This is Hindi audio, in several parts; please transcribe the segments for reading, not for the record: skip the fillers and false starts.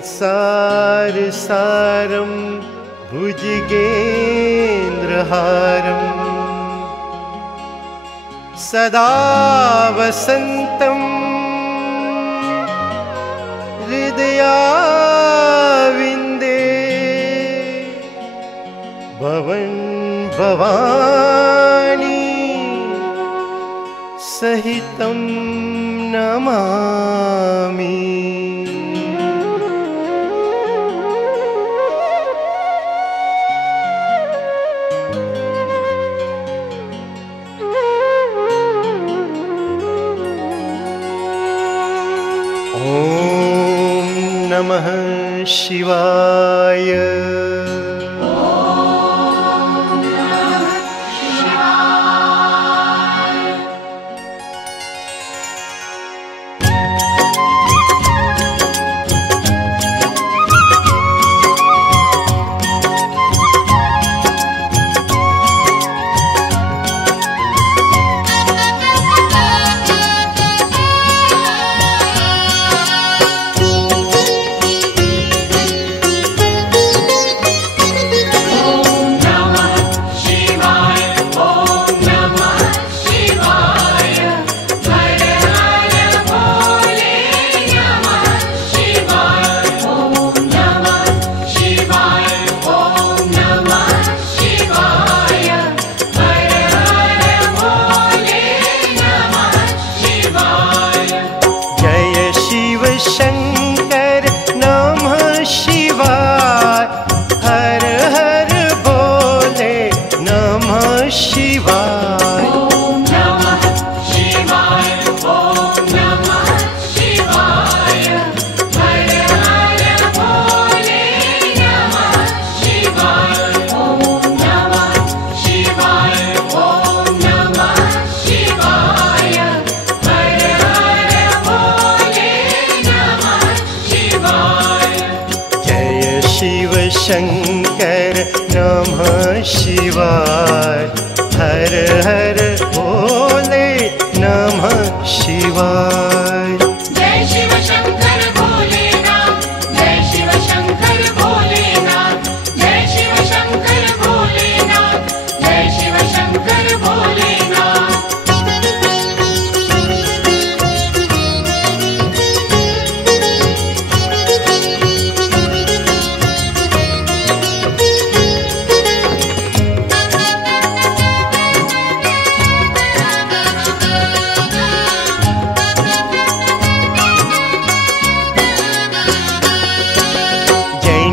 संसारसारं भुजगेन्द्रहारं सदा वसन्तं हृदयाविन्दे भवन् भवानी सहितं नमामि। ॐ नमः शिवाय। शंकर नमः शिवाय। हर हर भोले नमः शिवाय। जय शिव शंकर भोलेनाथ, जय शिव शंकर भोलेनाथ, जय शिव शंकर भोलेनाथ, जय शिव शंकर भोलेनाथ।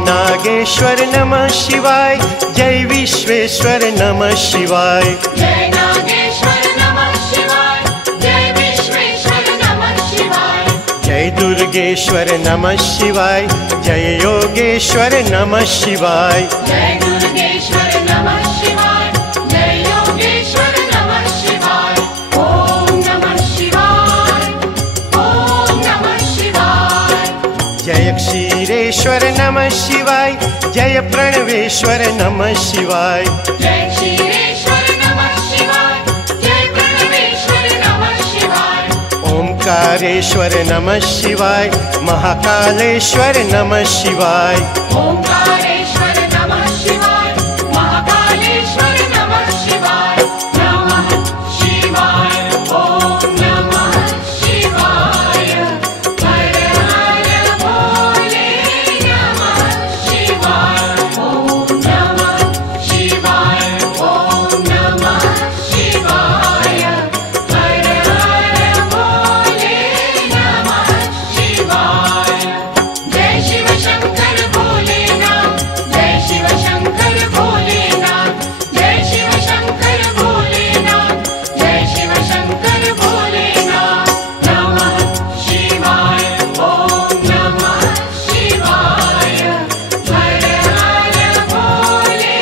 नागेश्वर नमः शिवाय। जय विश्वेश्वर नमः शिवाय। जय नागेश्वर नमः शिवाय, जय विश्वेश्वर नमः शिवाय। जय दुर्गेश्वर नमः शिवाय। जय योगेश्वर नमः शिवाय। जय दुर्गेश्वर नमः शिवाय, जय योगेश्वर नमः शिवाय। ओम नमः शिवाय, ओम नमः शिवाय। जय क्षीरेश्वर नमः शिवाय। जय प्रणवेश्वर नमः शिवाय। जय क्षीरेश्वर नमः शिवाय, जय प्रणवेश्वर नमः शिवाय। ओंकारेश्वर नमः शिवाय। महाकालेश्वर नमः शिवाय। ओंकारेश्वर नमः शिवाय, महाकालेश्वर नमः शिवाय। नमः शिवाय, ओम नमः शिवाय। हर हर भोले नमः शिवाय। ओम नमः शिवाय, ओम नमः शिवाय। हर हर भोले नमः शिवाय। जय शिव शंकर भोलेनाथ, जय शिव शंकर भोलेनाथ, जय शिव शंकर भोलेनाथ, जय शिव शंकर भोलेनाथ। नमः शिवाय, ओम नमः शिवाय। हर हर भोले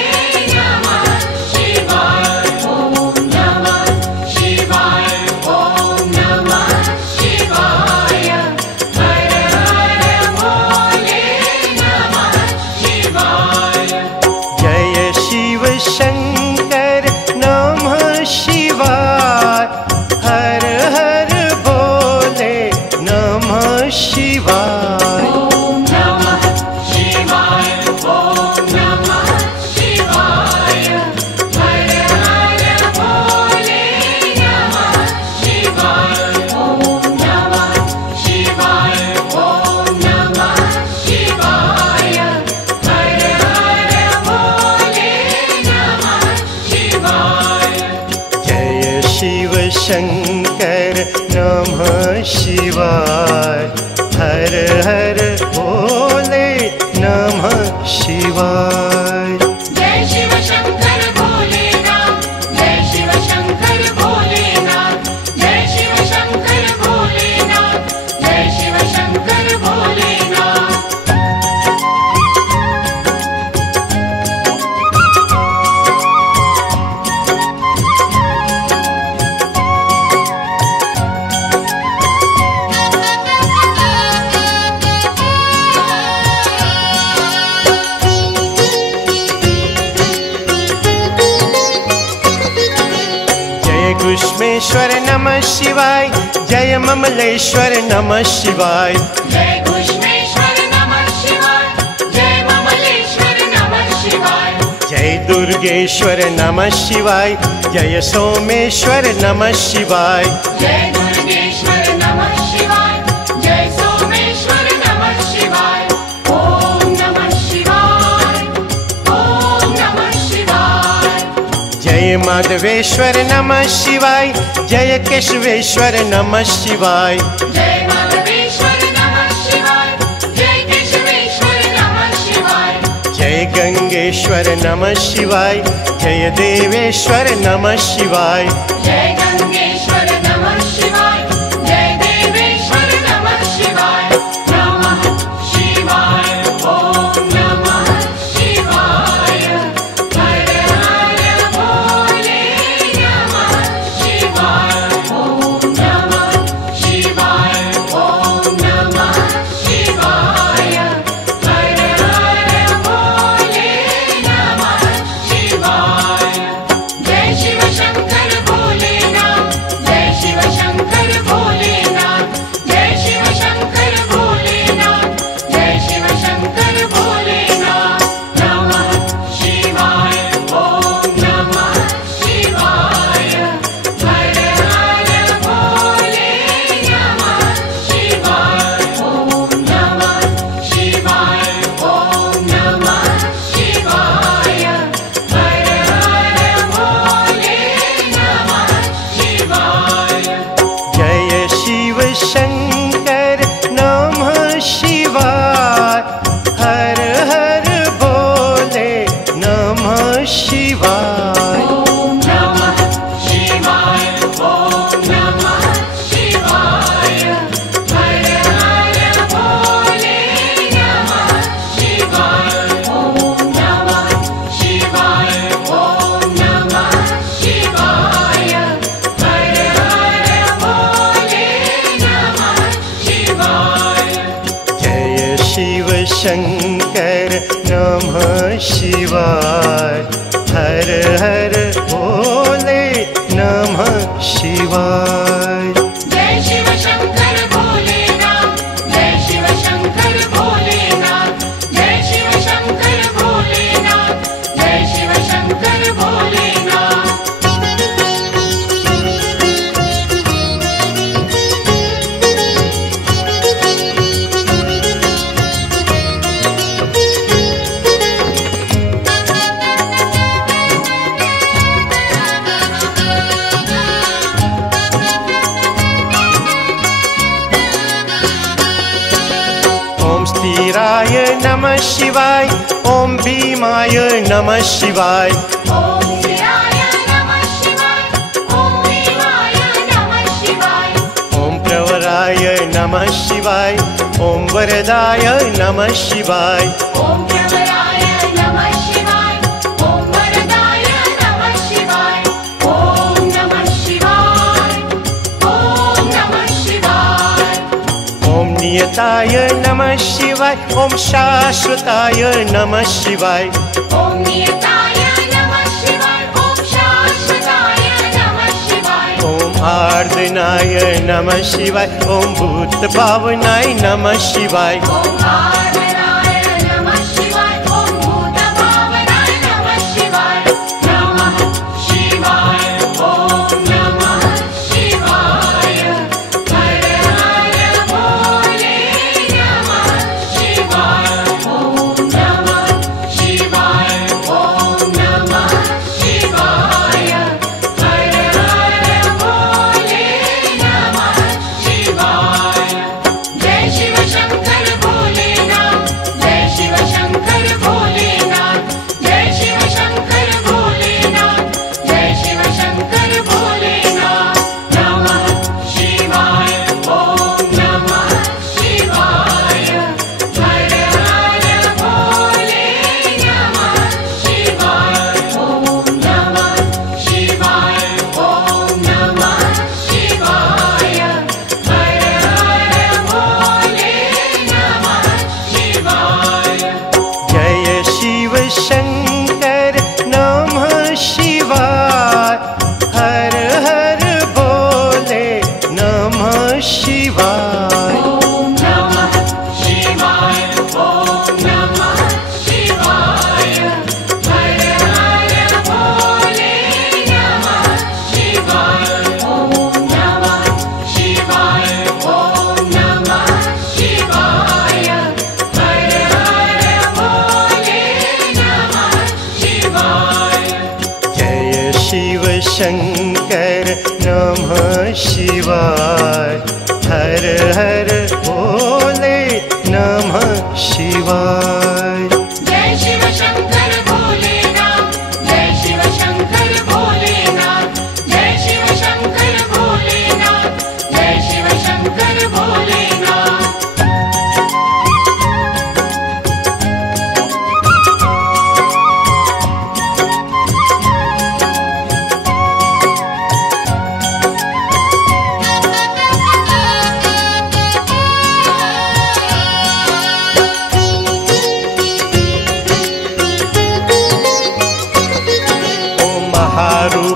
नमः शिवाय। ओम नमः शिवाय, ओम नमः शिवाय। हर हर भोले नमः शिवाय। जय शिव शंकर नमः शिवाय। हर हर भोले नमः शिवाय। ओम नमः हर भोले नमः शिवाय। जय शिव शंकर भोलेनाथ, जय शिव शंकर भोलेनाथ, जय शिव शंकर भोलेनाथ, जय शिव शंकर भोलेनाथ। घुष्मेश्वर नमः शिवाय, जय ममलेश्वर नमः शिवाय। जय घुष्मेश्वर नमः शिवाय, जय ममलेश्वर नमः शिवाय। जय दुर्गेश्वर नमः शिवाय, जय सोमेश्वर नमः शिवाय। जय दुर्गेश्वर नमः शिवाय, जय सोमेश्वर नमः शिवाय। ओम नमः शिवाय, ओम नमः शिवाय। जय माधवेश्वर नमः शिवाय, जय केशवेश्वर नमः शिवाय। जय माधवेश्वर नमः शिवाय, जय केशवेश्वर नमः शिवाय। जय गंगेश्वर नमः शिवाय, जय देवेश्वर नमः शिवाय। जय गंगेश्वर नमः शिवाय, जय देवेश्वर नमः शिवाय। नमः शिवाय, ओम नमः शिवाय। हर हर भोले नमः शिवाय। ओम नमः शिवाय, ओम नमः शिवाय। हर हर भोले नमः शिवाय। जय शिव शंकर भोलेनाथ, जय शिव शंकर भोलेनाथ, जय शिव शंकर भोलेनाथ, जय शिव शंकर भोलेनाथ। नमः शिवाय, ओम नमः शिवाय। हर हर भोले नमः शिवाय। ओम नमः शिवाय, ओम नमः शिवाय। हर हर भोले नमः शिवाय। जय शिव शंकर नमः शिवाय, हर हर भोले नमः शिवाय। ओम नमः शिवाय, ओम नमः शिवाय। हर हर भोले नमः शिवाय। ओम नमः शिवाय, ओम नमः शिवाय। हर हर भोले नमः शिवाय। जय शिव शंकर नमः शिवाय, हर हर भोले नमः शिवाय। जय शिव शंकर भोलेनाथ, जय शिव शंकर भोलेनाथ, जय शिव शंकर भोलेनाथ, जय शिव शंकर भोलेनाथ। ओम स्थिराय नमः शिवाय, ओम भीमाय नमः शिवाय। ओम शिवाय नमः शिवाय, ओम भीमाय नमः शिवाय। ओम प्रवराय नमः शिवाय, ओम वरदाय नमः शिवाय। ओम प्रवराय नमः शिवाय, ओम वरदाय नमः शिवाय। ओम नमः शिवाय, ओम नमः शिवाय। ओम नियताय नमः शिवाय, ओम शाश्वताय नमः शिवाय। ओम नियताय नमः शिवाय, ओम शाश्वताय नमः शिवाय। ओम आर्दनाय नमः शिवाय, ओम भूत भावनाय नमः शिवाय। ओम आर्दनाय नमः शिवाय, ओम भूत भावनाय नमः शिवाय। नमः शिवाय, ओम नमः शिवाय। हर हर भोले नमः शिवाय। ओम नमः शिवाय, ओम नमः शिवाय। हर हर भोले नमः शिवाय। जय शिव शंकर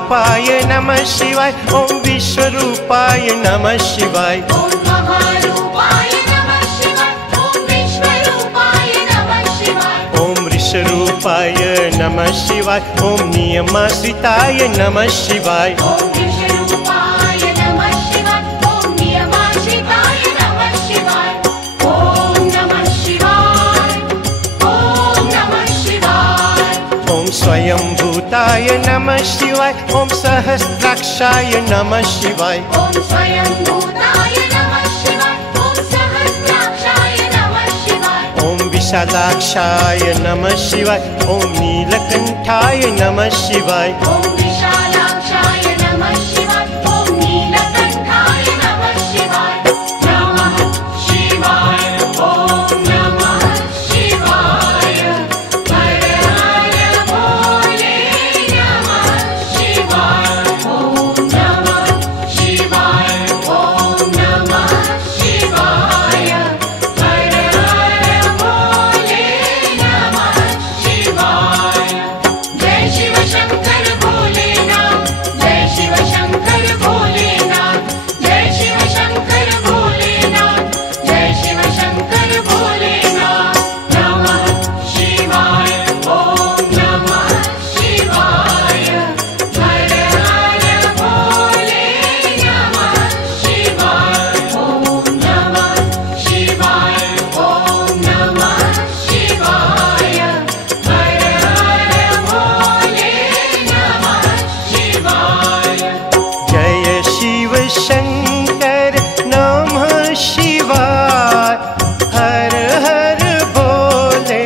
महारूपाय नमः शिवाय ओम विश्वरूपाय नमः शिवाय ॐ महारूपाय नमः शिवाय ॐ विश्वरूपाय नमः शिवाय ओम ऋषरूपाय नमः शिवाय ओम नियमाश्रिताय नमः शिवाय ॐ विश्वरूपाय नमः शिवाय ॐ नियमाश्रिताय नमः शिवाय ॐ नमः शिवाय ॐ नमः शिवाय ओम स्वयंभूताय नमः शिवाय ओम सहस्राक्षाय नमः शिवाय ॐ स्वयंभूताय नमः शिवाय ॐ सहस्राक्षाय नमः शिवाय ओम विशालाक्षाय नमः शिवाय ओम नीलकंठाय नमः शिवाय ॐ विशालाक्षाय नमः शिवाय ॐ नीलकण्ठाय नमः शिवाय नमः शिवाय ॐ नमः शिवाय हर हर भोले नमः शिवाय ॐ नमः शिवाय ॐ नमः शिवाय हर हर भोले नमः शिवाय जय शिव शंकर भोलेनाथ जय शिव शंकर भोलेनाथ जय शिव शंकर भोलेनाथ जय शिव शंकर भोलेनाथ नमः शिवाय ॐ नमः शिवाय हर हर भोले नमः शिवाय ॐ नमः शिवाय ॐ नमः शिवाय हर हर भोले नमः शिवाय जय शिव शंकर नमः शिवाय हर हर भोले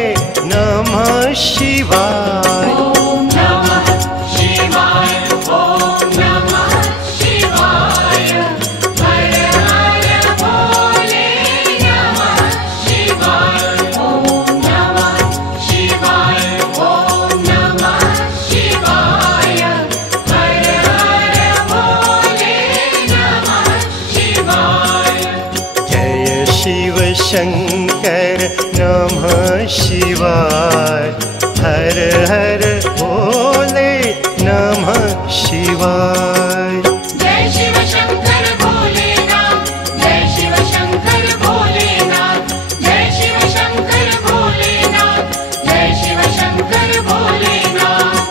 नमः शिवाय ॐ नमः शिवाय ॐ नमः शिवाय हर हर भोले नमः शिवाय ॐ नमः शिवाय ॐ नमः शिवाय हर हर भोले नमः शिवाय जय शिव शंकर नमः शिवाय हर हर भोले नमः शिवाय जय शिव शंकर भोलेनाथ जय शिव शंकर भोलेनाथ जय शिव शंकर भोलेनाथ जय शिव शंकर भोलेनाथ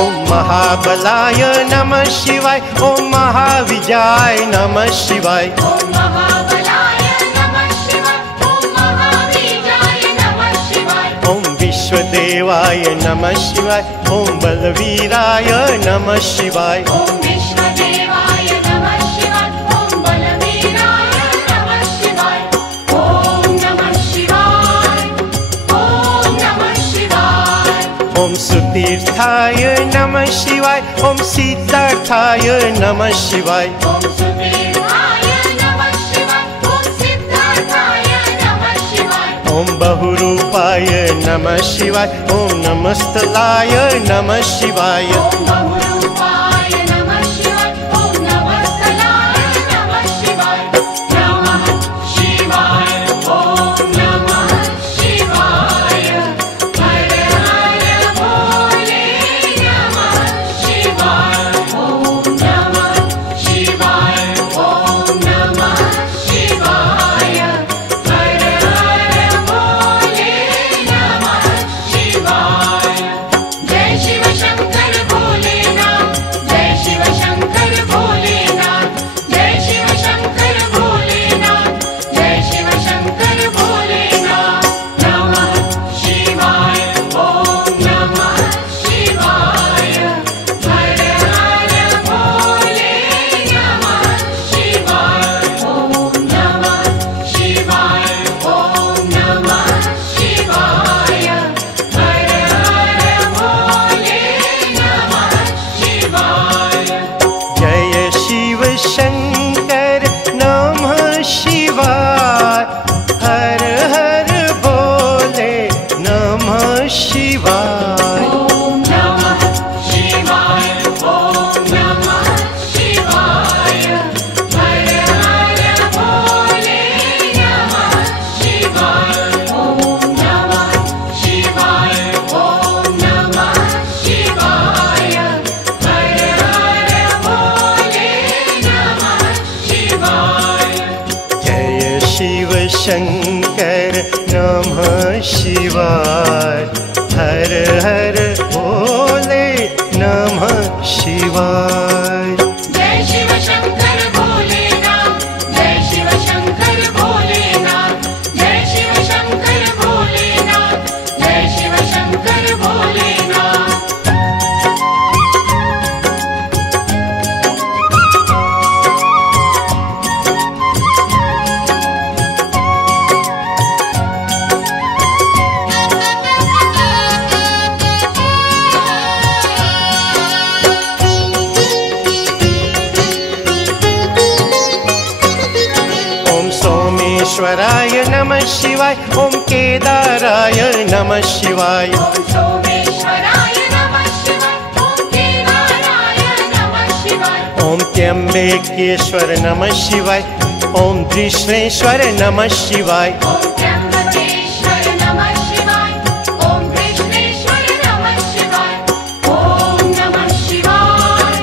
ओम महाबलाय नमः शिवाय ओम महाविजयाय नमः शिवाय ॐ महाबलाय नमः शिवाय ॐ महावीराय नमः शिवाय ओम विश्वदेवाय नमः शिवाय ओम बलवीराय नमः शिवाय ॐ विश्वदेवाय नमः शिवाय ॐ बलवीराय नमः शिवाय ॐ नमः शिवाय ॐ नमः शिवाय ओम सुतीर्थाय नमः शिवाय ओम सिद्धार्थाय नमः शिवाय ॐ सुतीर्थाय नमः शिवाय ॐ सिद्धार्थाय नमः शिवाय ओम बहुरूपाय नमः शिवाय ओम नमस्तलाय नमः शिवाय ॐ बहुरूपाय नमः शिवाय ॐ नमस्तलाय नमः शिवाय नमः शिवाय ॐ नमः शिवाय हर हर भोले नमः शिवाय ॐ नमः शिवाय ॐ नमः शिवाय हर हर भोले नमः शिवाय जय शिव शंकर भोलेनाथ शंकर नमः शिवाय। हर हर भोले नमः शिवाय। जय शिव शंकर भोलेनाथ, जय शिव शंकर भोलेनाथ, जय शिव शंकर भोलेनाथ, जय शिव शंकर भोलेनाथ। सोमेश्वराय नमः शिवाय। ओम केदाराय नमः शिवाय। ओम सोमेश्वराय नमः शिवाय, ओम केदाराय नमः शिवाय। ओम त्र्यंबकेश्वर नमः शिवाय। ओम कृष्णेश्वर नमः शिवाय। ओम त्र्यंबकेश्वर नमः शिवाय, ओम कृष्णेश्वर नमः शिवाय। ओम नमः शिवाय,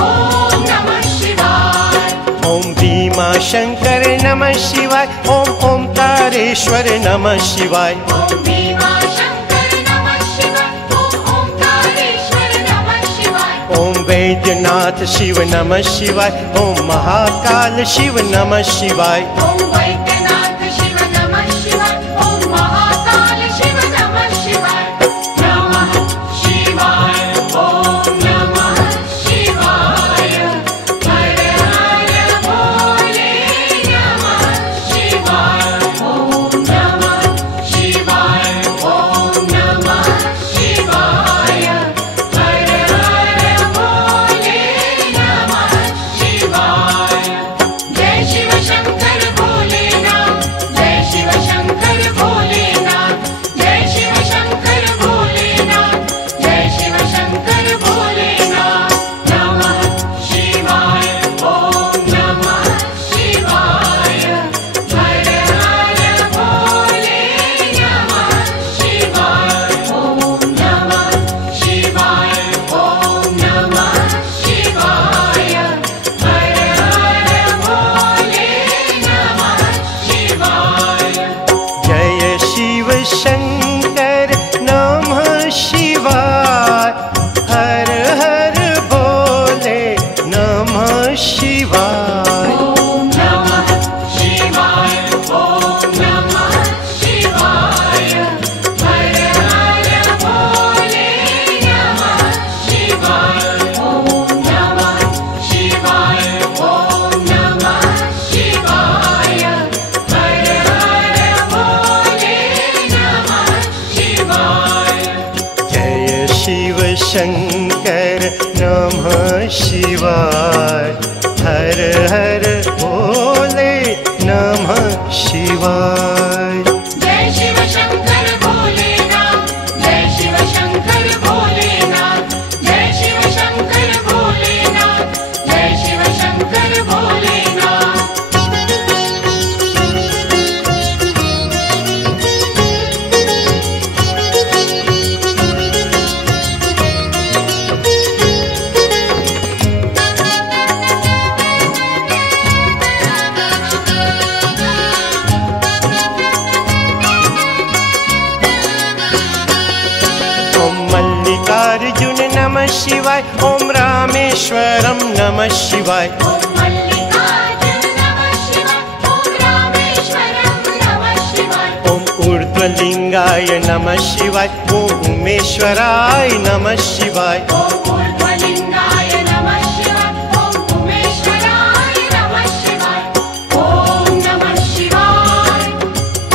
ओम नमः शिवाय। ओम भीमाशंकर नमः शिवाय। ओम ओंकारेश्वर नमः शिवाय। ओम भीमाशंकर नमः शिवाय, ओम ओंकारेश्वर नमः शिवाय। ओम वैद्यनाथ शिव नमः शिवाय। ओम महाकाल शिव नमः शिवाय। ओम वैद्यनाथ शिव नमः शिवाय, ओम महाकाल शिव नमः शिवाय। नमः शिवाय, ओम नमः शिवाय। हर हर भोले नमः शिवाय। ओम नमः शिवाय, ओम नमः शिवाय। हर हर भोले नमः शिवाय। जय शिव शंकर भोलेनाथ, जय शिव शंकर भोलेनाथ, जय शिव शंकर भोलेनाथ, जय शिव शंकर भोलेनाथ। नमः शिवाय, ओम नमः शिवाय। हर हर भोले नमः शिवाय। ओम नमः शिवाय, ओम नमः शिवाय। हर हर भोले नमः शिवाय। जय शिव शंकर नमः शिवाय। हर हर भोले नमः शिवाय। ओम नमः शिवाय, ओम नमः शिवाय। हर हर भोले नमः शिवाय। ओम नमः शिवाय, ओम नमः शिवाय। हर हर भोले नमः शिवाय। जय शिव शंकर नमः शिवाय। हर हर भोले नमः शिवाय। जय शिव शंकर भोलेनाथ, जय शिव शंकर भोलेनाथ, जय शिव शंकर भोलेनाथ, जय शिव शंकर भोलेनाथ। ओम मल्लिकार्जुन नमः शिवाय। ओम रामेश्वरम नमः शिवाय। ओम मल्लिकार्जुन नमः शिवाय, ओम रामेश्वरम नमः शिवाय। ओम ऊर्ध्वलिंगाय नमः शिवाय। ओम उमेश्वराय नमः शिवाय। ओम ऊर्ध्वलिंगाय नमः शिवाय, ओम उमेश्वराय नमः शिवाय। ओम नमः शिवाय,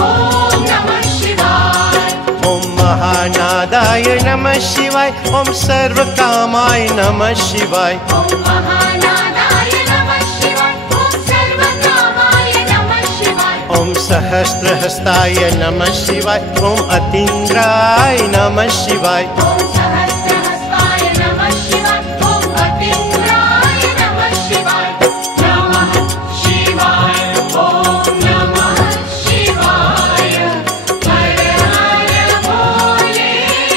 ओम नमः शिवाय। ओम महानादाय नमः शिवाय। ओम सर्वकामाय नमः शिवाय। ओम महानादाय नमः शिवाय, ओम सर्वकामाय नमः शिवाय। ओम सहस्रहस्ताय नमः शिवाय। ओम अतीन्द्राय नमः शिवाय। ओम सहस्रहस्ताय नमः शिवाय, ओम अतीन्द्राय नमः शिवाय। नमः शिवाय, ओम नमः शिवाय। हर हर भोले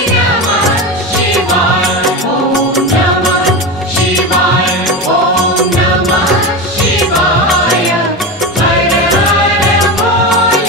नमः शिवाय। ओम नमः शिवाय, ओम नमः शिवाय। हर हर भोले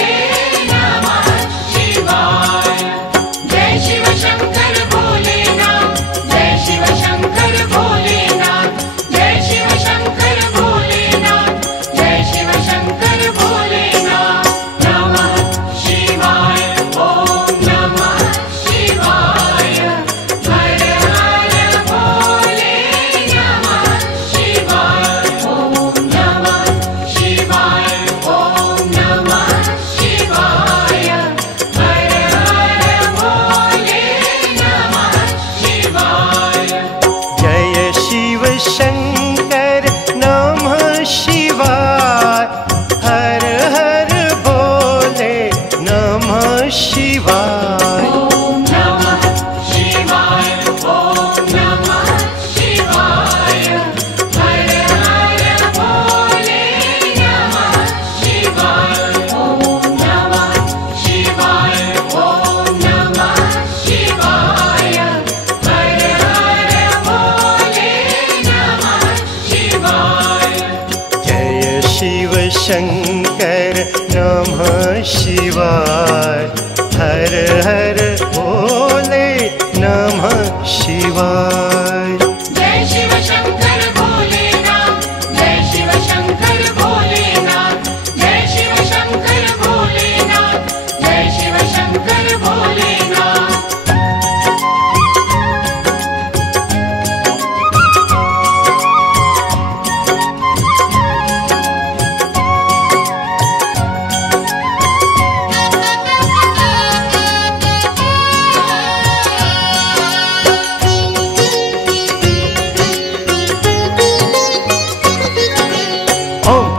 शंकर नमः शिवाय। हर हर भोले नमः शिवाय। जय शिव शंकर भोलेनाथ, जय शिव शंकर भोलेनाथ, जय शिव शंकर भोलेनाथ, जय शिव शंकर भोलेनाथ।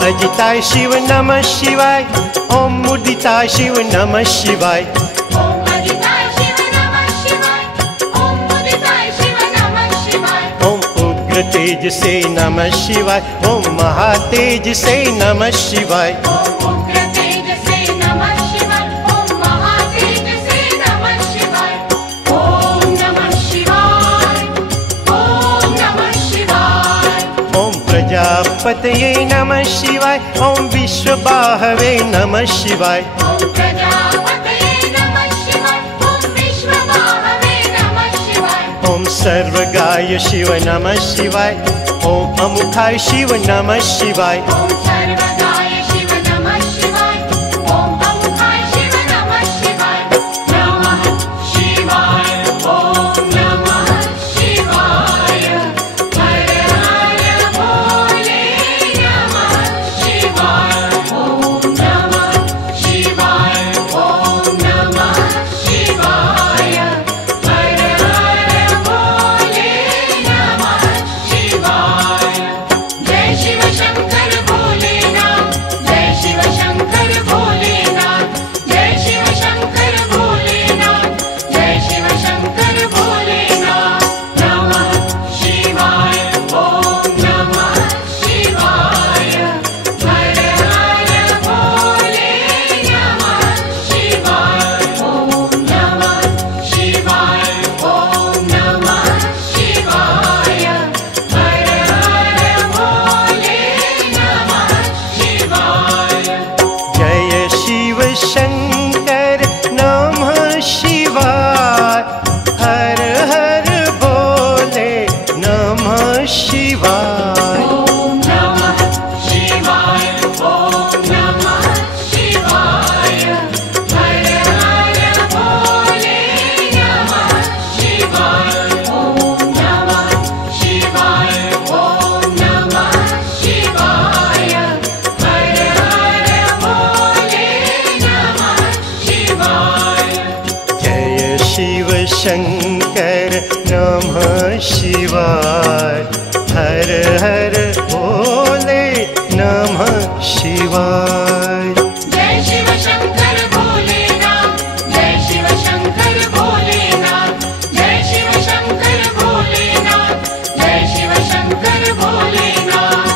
अजिताय शिव नमः शिवाय। ओम मुदिताय शिव नमः शिवाय। ओम अजिताय शिव नमः शिवाय, ओम मुदिताय शिव नमः शिवाय। ओम उग्र तेज से नमः शिवाय। ओम महातेज से नमः शिवाय। ओम उग्र तेज से नमः शिवाय, ओम महातेज से नमः शिवाय। ओम नमः शिवाय, ओम नमः शिवाय। ओम प्रजापतये नमः शिवाय। ओम विश्वबाहवे नमः शिवाय। ओम प्रजापतये नमः शिवाय, ओम विश्वबाहवे नमः शिवाय। ओम सर्वगाय शिव नमः शिवाय। ओम अमुखाय शिव नमः शिवाय। ओम सर्वगाय शिव नमः शिवाय, ओम अमुखाय शिव नमः शिवाय। नमः शिवाय, ओम नमः शिवाय। हर हर भोले नमः शिवाय। ओम नमः शिवाय, ओम नमः शिवाय। हर हर भोले नमः शिवाय। जय शिव शंकर भोलेनाथ, जय शिव शंकर भोलेनाथ, जय शिव शंकर भोलेनाथ, जय शिव शंकर भोलेनाथ। नमः शिवाय, ओम नमः शिवाय। हर हर भोले नमः शिवाय। ओम नमः शिवाय, ओम नमः शिवाय। हर हर भोले नमः शिवाय। जय शिव शंकर नमः शिवाय। हर हर भोले नमः शिवाय। ओम नमः शिवाय, ओम नमः शिवाय। हर हर भोले नमः शिवाय। ओम नमः शिवाय, ओम नमः शिवाय। हर हर भोले नमः शिवाय। जय शिव शंकर नमः शिवाय। हर हर भोले नमः शिवाय। जय शिव शंकर भोलेनाथ, जय शिव शंकर भोलेनाथ, जय शिव शंकर भोलेनाथ, जय शिव शंकर भोलेनाथ।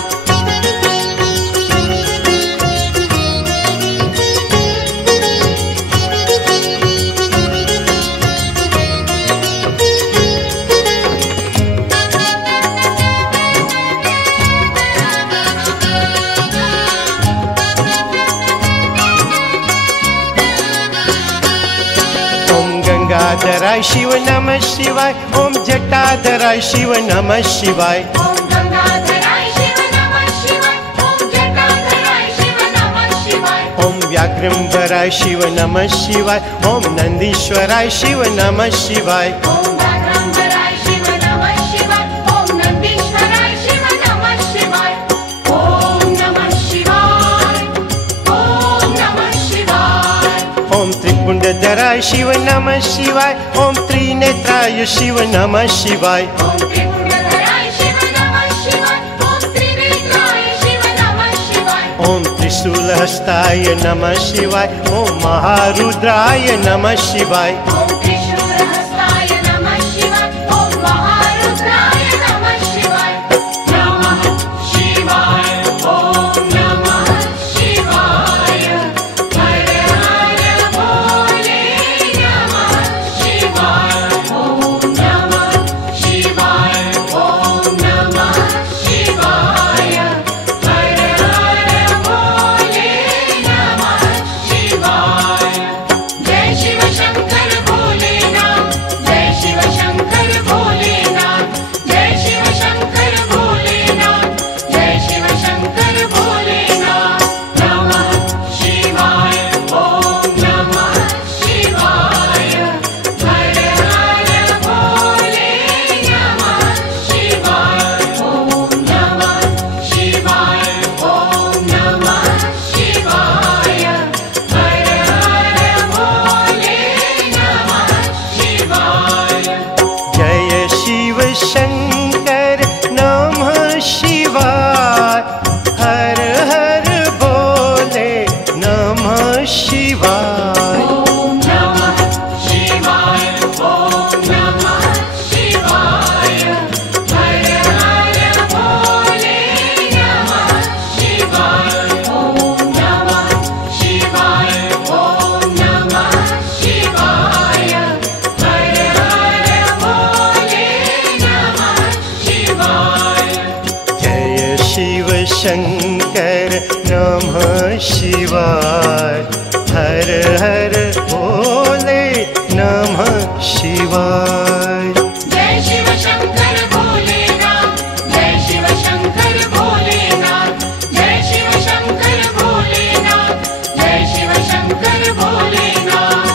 ओम गंगाधराय शिव नमः शिवाय। ओम जटाधराय शिव नमः शिवाय। ओम गंगाधराय शिव नमः शिवाय, ओम जटाधराय शिव नमः शिवाय। ओम व्याघ्रंबराय शिव नमः शिवाय। ओम नंदीश्वराय शिव नमः शिवाय। ओम व्याघ्रंबराय शिव नमः शिवाय, ओम नंदीश्वराय शिव नमः शिवाय। ओम नमः शिवाय, ओम नमः शिवाय। ओम त्रिपुंडधराय शिव नमः शिवाय। ओम त्रिनेत्राय शिव नमः शिवाय। ओम त्रिपुंडधराय शिव नमः शिवाय, ओम त्रिनेत्राय शिव नमः शिवाय। ओम त्रिशूलहस्ताय नमः शिवाय। ओम महारुद्राय नमः शिवाय। ओम त्रिशूलहस्ताय नमः शिवाय, ओम महारुद्राय नमः शिवाय। नमः शिवाय, ओम नमः शिवाय। हर हर भोले नमः शिवाय। ओम नमः शिवाय, ओम नमः शिवाय। हर हर भोले शंकर नमः शिवाय। हर हर भोले नमः शिवाय। जय शिव शंकर भोलेनाथ, जय शिव शंकर भोलेनाथ, जय शिव शंकर भोलेनाथ, जय शिव शंकर भोलेनाथ।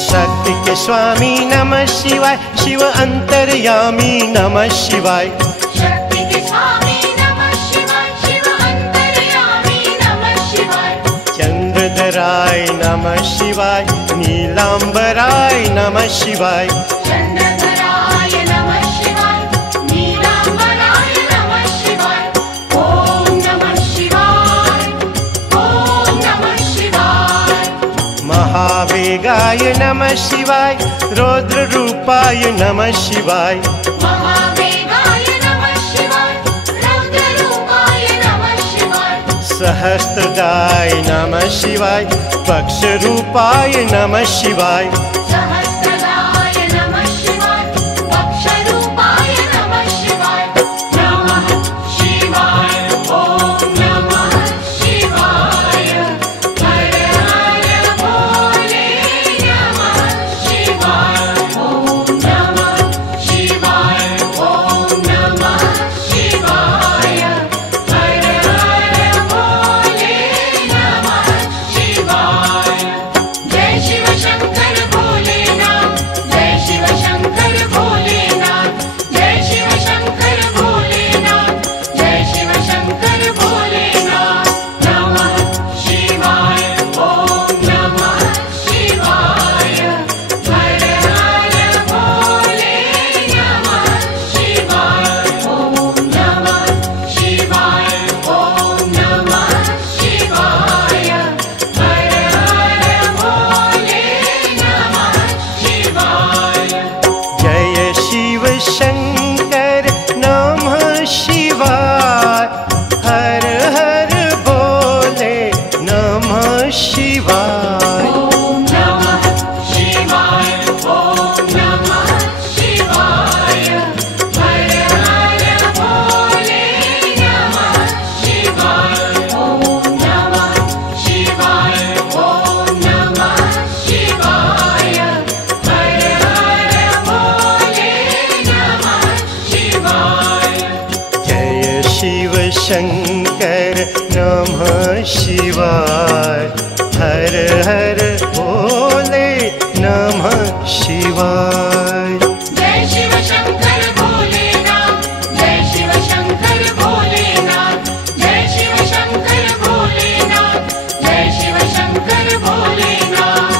शक्ति के स्वामी नमः शिवाय। शिव अंतर्यामी नमः शिवाय। शक्ति के स्वामी नमः शिवाय, शिव अंतर्यामी नमः शिवाय। चंद्रधराय नमः शिवाय। नीलांबराय नमः शिवाय। चंद्रधराय नमः शिवाय, नीलांबराय नमः शिवाय। ओम नमः शिवाय, ओम नमः शिवाय। महावेगाय नमः शिवाय। रौद्र रूपाय नमः शिवाय। महावेगाय नमः शिवाय, रौद्र रूपाय नमः शिवाय। सहस्त्रदाय नमः शिवाय। पक्ष रूपाय नमः शिवाय। सहस्रदाय नमः शिवाय, पक्षरूपाय नमः शिवाय। नमः शिवाय, ओम नमः शिवाय। हर हर भोले नमः शिवाय। ओम नमः शिवाय, ओम नमः शिवाय। हर हर भोले नमः शिवाय। जय शिव शंकर भोलेनाथ, जय शिव शंकर भोलेनाथ, जय शिव शंकर भोलेनाथ, जय शिव शंकर भोलेनाथ। नमः शिवाय, ओम नमः शिवाय। हर हर भोले नमः शिवाय। ओम नमः शिवाय, ओम नमः शिवाय। हर हर भोले नमः शिवाय। जय शिव शंकर नमः शिवाय। हर हर भोले नमः शिवाय। ओम नमः शिवाय, ओम नमः शिवाय। हर हर भोले नमः शिवाय। ओम नमः शिवाय, ओम नमः शिवाय। हर हर भोले नमः शिवाय। जय शिव शंकर नमः शिवाय। हर हर भोले नमः शिवाय। जय शिव शंकर भोलेनाथ, जय शिव शंकर भोलेनाथ, जय शिव शंकर भोलेनाथ, जय शिव शंकर भोलेनाथ।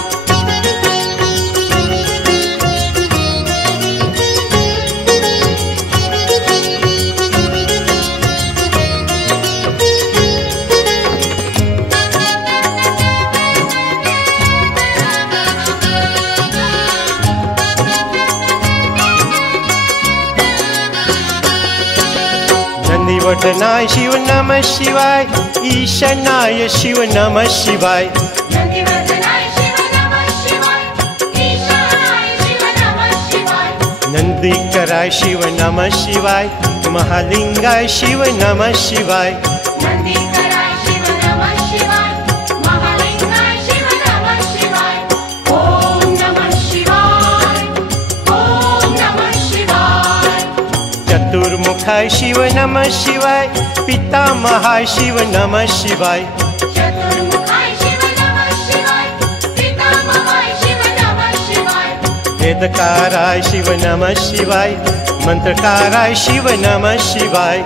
नंदीवटनाय शिव नमः शिवाय। ईशानाय शिव नमः शिवाय। नंदीवर्धनाय शिव नमः शिवाय, ईशानाय शिव नमः शिवाय। नंदीकराय शिव नमः शिवाय। महालिंगाय शिव नमः शिवाय। नंदीकराय शिव नमः शिवाय, महालिंगाय शिव नमः शिवाय। ओम नमः शिवाय, ओम नमः शिवाय। चतुर्मुखाय शिव नमः शिवाय। पितामहाय शिव नमः शिवाय। चतुर्मुखाय शिव नमः शिवाय, पितामहाय शिव नमः शिवाय। वेदकाराय शिव नमः शिवाय। मंत्रकाराय शिव नमः शिवाय।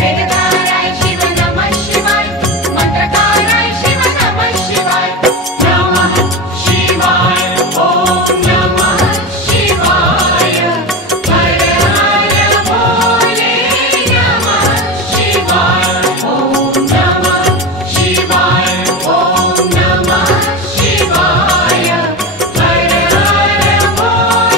वेदकाराय शिव नमः शिवाय, मंत्रकाराय शिव नमः शिवाय। नमः शिवाय, ओम नमः शिवाय। हर हर भोले नमः शिवाय। ओम नमः शिवाय, ओम नमः शिवाय। हर हर भोले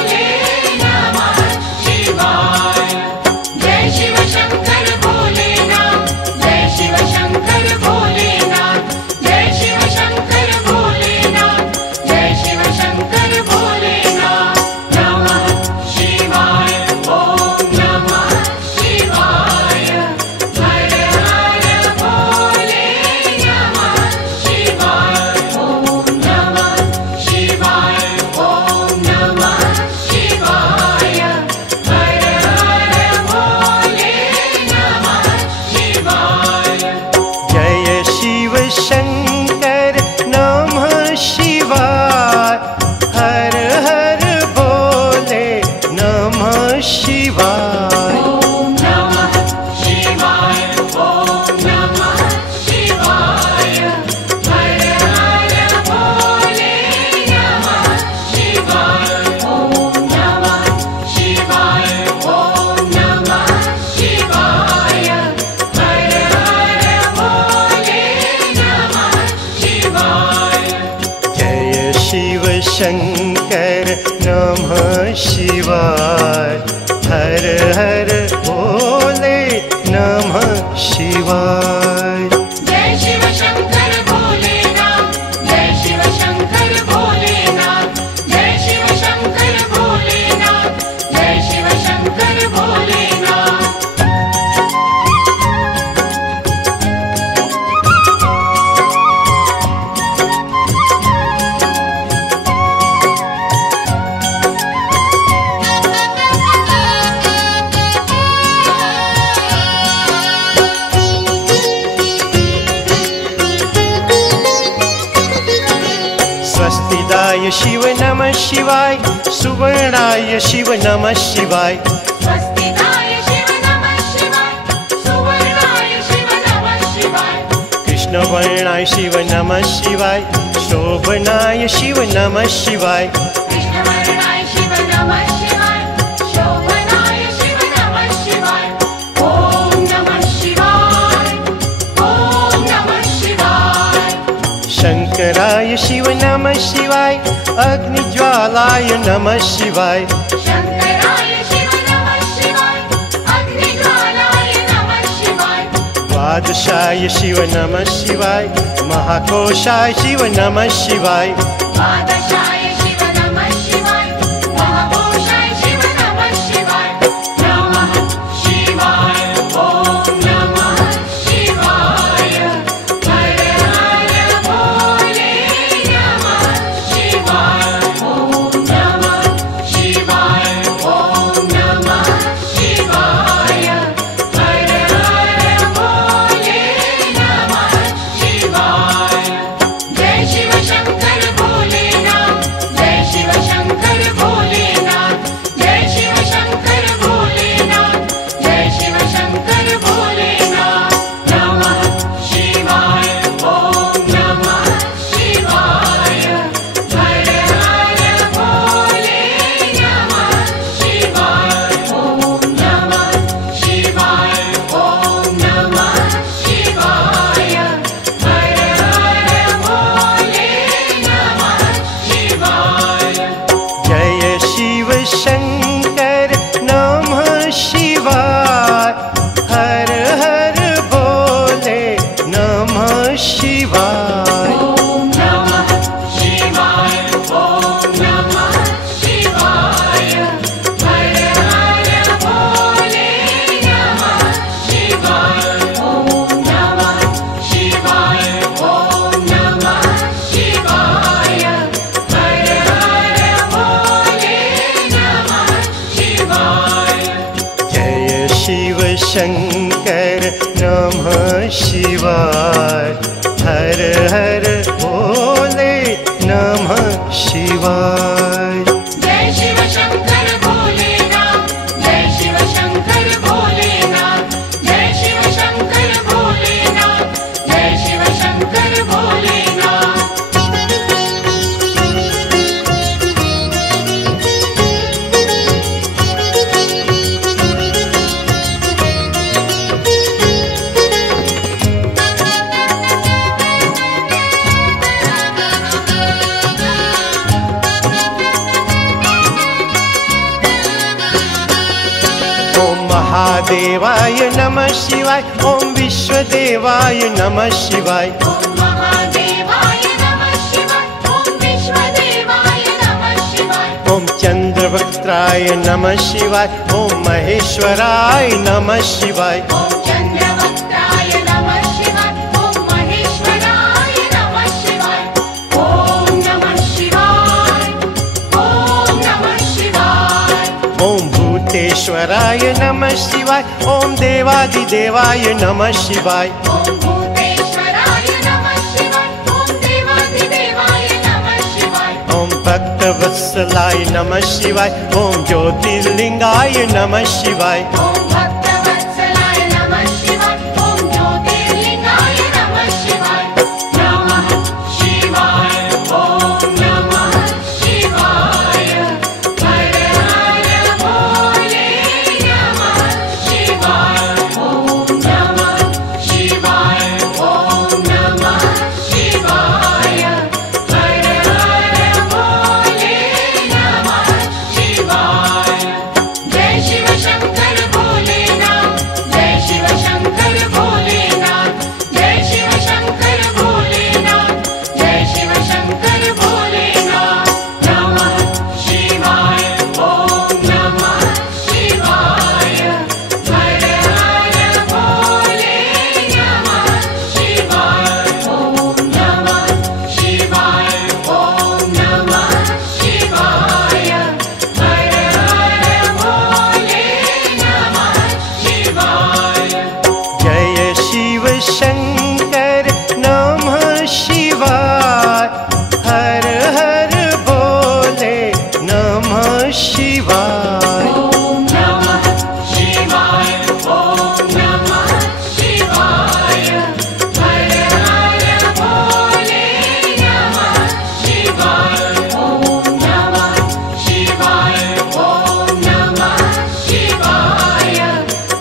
शंकर नमः शिवाय। हर हर भोले नमः शिवाय। जय शिव शंकर भोलेनाथ, जय शिव शंकर भोलेनाथ, जय शिव शंकर भोलेनाथ, जय शिव शंकर भोलेनाथ। स्वस्तिदाय शिव नमः शिवाय। सुवर्णाय शिव नमः शिवाय। स्वस्तिदाय शिव नमः शिवाय, सुवर्णाय शिव नमः शिवाय। कृष्णवर्णाय शिव नमः शिवाय। शोभनाय शिव नमः शिवाय। कृष्णवर्णाय शिव नमः शिवाय, शोभनाय शिव नमः शिवाय। ॐ नमः शिवाय, ॐ नमः शिवाय। शंकराय शिव नमः शिवाय। अग्निज्वालाय नमः शिवाय। शंकराय शिव नमः शिवाय, अग्निज्वालाय नमः शिवाय। द्वादशाय शिव नमः शिवाय। महाकोशाय शिव नमः शिवाय। द्वादशाय शिव नमः शिवाय, महाकोशाय शिव नमः शिवाय। नमः शिवाय, ॐ नमः शिवाय। हर हर भोले नमः शिवाय। ॐ नमः शिवाय, ॐ नमः शिवाय। हर हर भोले नमः शिवाय। जय शिव शंकर भोलेनाथ, जय शिव शंकर भोलेनाथ, जय शिव शंकर भोलेनाथ, जय शिव शंकर भोलेनाथ। नमः शिवाय, ॐ नमः शिवाय। हर हर भोले नमः शिवाय। ॐ नमः शिवाय, ॐ नमः शिवाय। हर हर भोले नमः शिवाय। जय शिव शंकर नमः शिवाय। हर हर भोले नमः शिवाय। ॐ नमः शिवाय, ॐ नमः शिवाय। हर हर भोले नमः शिवाय। ॐ नमः शिवाय, ॐ नमः शिवाय। हर हर भोले नमः शिवाय। जय शिव शंकर नमः शिवाय। हर हर भोले नमः शिवाय। जय शिव शंकर भोलेनाथ, जय शिव शंकर भोलेनाथ, जय शिव शंकर भोलेनाथ, जय शिव शंकर भोलेनाथ। ओम महादेवाय नमः शिवाय। ओम विश्वदेवाय नमः शिवाय। ॐ महादेवाय नमः शिवाय, ॐ विश्वदेवाय नमः शिवाय। ओम चंद्रवक्त्राय नमः शिवाय। ओम महेश्वराय नमः शिवाय। ॐ चन्द्रवक्त्राय नमः शिवाय, ॐ महेश्वराय नमः शिवाय। ॐ नमः शिवाय, ॐ नमः शिवाय। ओम भूतेश्वराय नमः शिवाय। ओम देवादिदेवाय नमः शिवाय। ॐ भूतेश्वराय नमः शिवाय, ॐ देवादिदेवाय नमः शिवाय। ओम भक्तवत्सलाय नमः शिवाय। ओम ज्योतिर्लिंगाय नमः शिवाय। ॐ भक्तवत्सलाय नमः शिवाय, ॐ ज्योतिर्लिंगाय नमः शिवाय। नमः शिवाय, ॐ नमः शिवाय। हर हर भोले नमः शिवाय। ॐ नमः शिवाय, ॐ नमः शिवाय। हर हर भोले शिवाय। ॐ नमः शिवाय ॐ नमः शिवाय हर हर भोले नमः शिवाय ॐ नमः शिवाय ॐ नमः शिवाय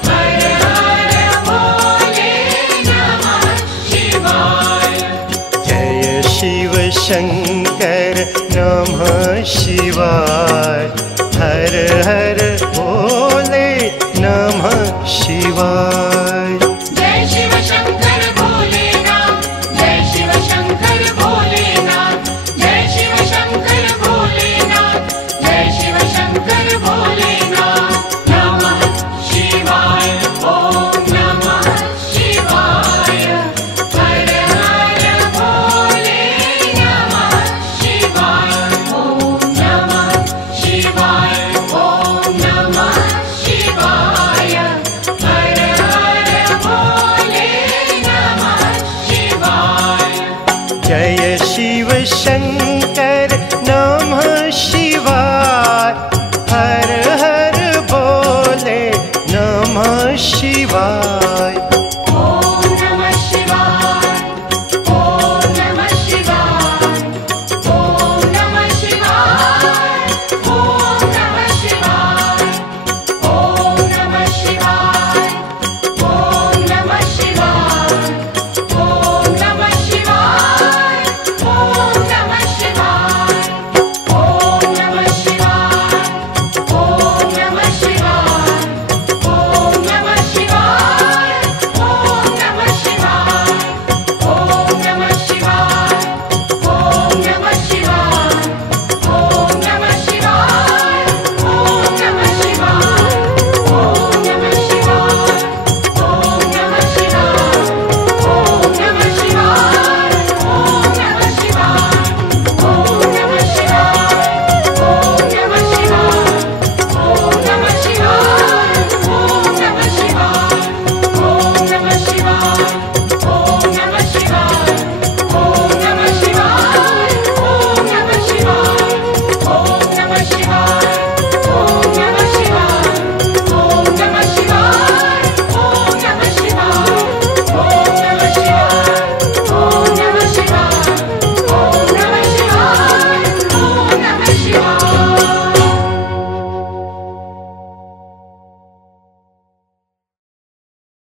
हर हर भोले नमः शिवाय। जय शिव शंकर नमः शिवाय हर हर भोले नमः शिवाय।